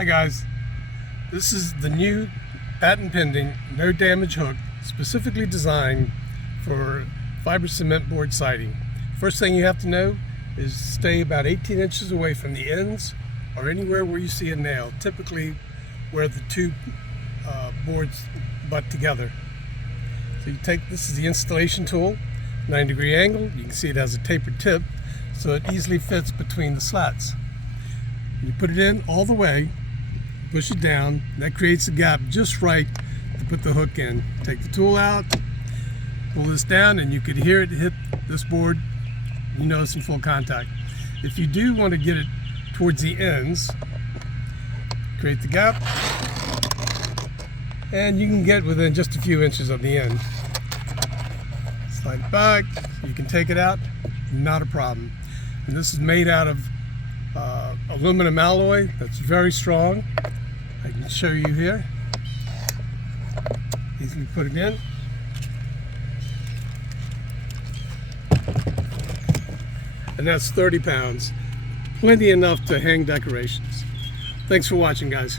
Hi guys, this is the new patent pending no damage hook specifically designed for fiber cement board siding. First thing you have to know is stay about 18 inches away from the ends or anywhere where you see a nail, typically where the two boards butt together. So you take, this is the installation tool, 9-degree angle. You can see it has a tapered tip so it easily fits between the slats. You put it in all the way, push it down, that creates a gap just right to put the hook in. Take the tool out, pull this down, and you could hear it hit this board. You know it's in full contact. If you do want to get it towards the ends, create the gap, and you can get within just a few inches of the end. Slide it back, you can take it out, not a problem. And this is made out of aluminum alloy that's very strong. I can show you here. Easily put it in. And that's 30 pounds. Plenty enough to hang decorations. Thanks for watching, guys.